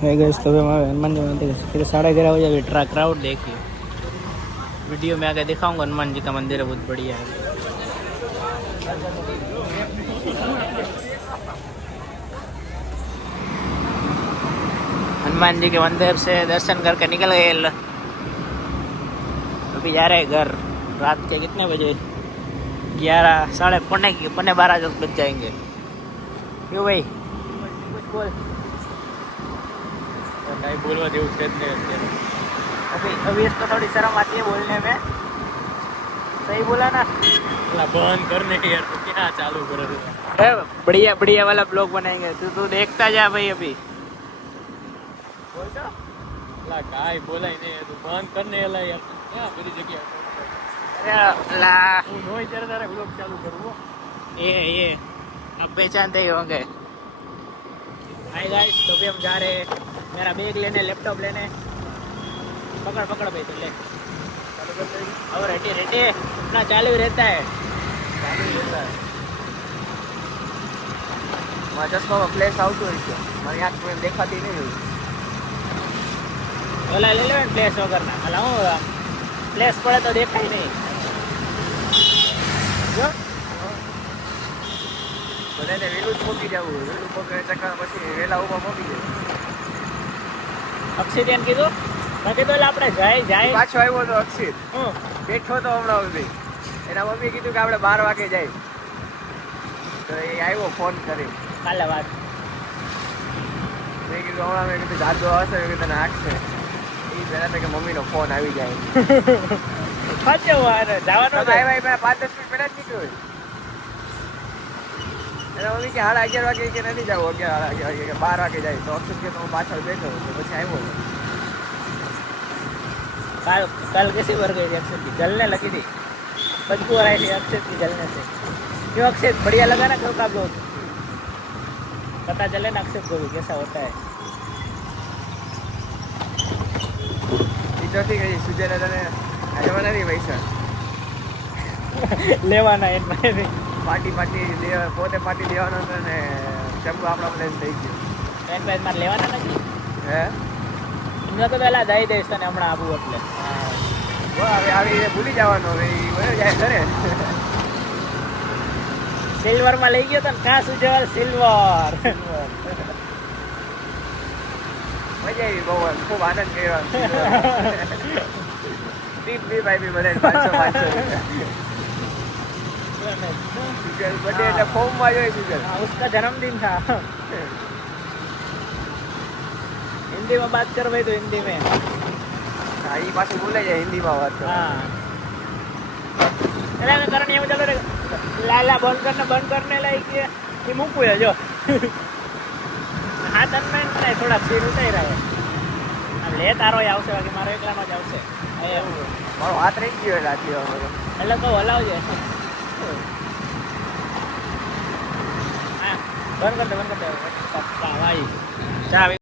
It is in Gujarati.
गए तो हनुमान जी मंदिर फिर 11:30 बजे अभी क्राउड देखिए। वीडियो में आगे दिखाऊंगा। हनुमान जी का मंदिर है, बहुत बढ़िया है। हनुमान जी के मंदिर से दर्शन करके निकल गए। अभी जा रहे घर। रात के कितने बजे? 11 साढ़े पौने 12 तक बज जाएंगे। क्यों भाई कुछ बोल? नहीं बोलवा देव से अभी इसको थोड़ी शर्म आती है बोलने में। सही बोला ना? बंद करने के यार, तो क्या चालू कर बढ़िया बढ़िया वाला ब्लॉग बनाएंगे। तू देखता जा भाई। अभी काय बोला नहीं तू बंद करने वाला यार, क्या बड़ी जगह अरे ला नो इधर तारे ब्लॉग चालू करूँ। ये अब पहचानते ही होंगे। हाय गाइस, तो भी हम जा रहे हैं मेरा बैग लेने, लैपटॉप लेने। पकड़ पकड़ भाई, तो ले और रेडी रेडी अपना चालू ही रहता है। चश्मा में प्लेस આવતું હોય છે, મારી આંખ में દેખાતી નહીં હોય। ओला ले लो प्लेस वगैरह ना मला हूँ प्लेस पड़े तो देखा ही नहीं। બધાને વેલું જ મૂકી જવું હોય, વેલું પકડે ચક્કર પછી વેલા ઉભા મૂકી જાય। અક્ષિતેન કીધું બાકી તો આપણે જાય પાછો આવ્યો તો અક્ષિત બેઠો તો હમણાં સુધી, એના મમ્મી કીધું કે આપણે 12 વાગે જાય, તો એ આવ્યો ફોન કરી કાલે વાત। મેં કીધું હમણાં, મેં કીધું જાદો હશે, મેં કીધું તને આંખશે એ પહેલા તો કે મમ્મીનો ફોન આવી જાય। સાચે વાર જવાનું આવ્યા મેં 5-10 મિનિટ પહેલા જ નીકળ્યો હોય। એના મમ્મી કે 11:30 વાગે કે નથી જવું, 11 વાગે કે 12 વાગે જાય, તો અક્ષિત કે હું પાછળ બેઠો તો પછી આવ્યો। कल कैसी भर गई थी अक्षित की? जलने लगी थी, बदबू आ रही थी अक्षित की जलने से। क्यों अक्षित, बढ़िया लगा ना कल का ब्लॉग? पता चले ना अक्षित को भी कैसा होता है। ચોથી ગઈ સુજયને તને આજે નથી પૈસા લેવાના એમ પાર્ટી પોતે પાર્ટી દેવાનો હતો ને ચંપુ આપણા પ્લેન થઈ ગયો। એમ ભાઈ મારે લેવાના નથી હે? એમને તો પહેલા દઈ દઈશ તને હમણાં આવું એટલે હવે આવી ભૂલી જવાનો, હવે એ વયો જાય ઘરે। સિલ્વરમાં લઈ ગયો તો ને કાં સુજેવાલ સિલ્વર। મજા આવી બહુ, ખૂબ આનંદ કર્યો। ટીપ બી ભાઈ બી બધા 500 सुजल बर्थडे એટલે ફોર્મમાં જોઈ सुजल। हाँ, उसका जन्मदिन था। हिंदी में बात कर भाई, तो हिंदी में। હા એ પાછું ભૂલે જાય હિન્દીમાં વાત કરો। हाँ એટલે મેં કરણી એમ ચાલો લાલા બંધ કરને લાગી કે એ મૂકવું જો હા તને નહીં થોડા સીર ઉતારી રહ્યા લે તારો આવશે, બાકી મારો એકલાનો જ આવશે। મારો હાથ રહી ગયો રાતી એટલે તો હલાવજે। હા બંધ કર દે ભાઈ ચા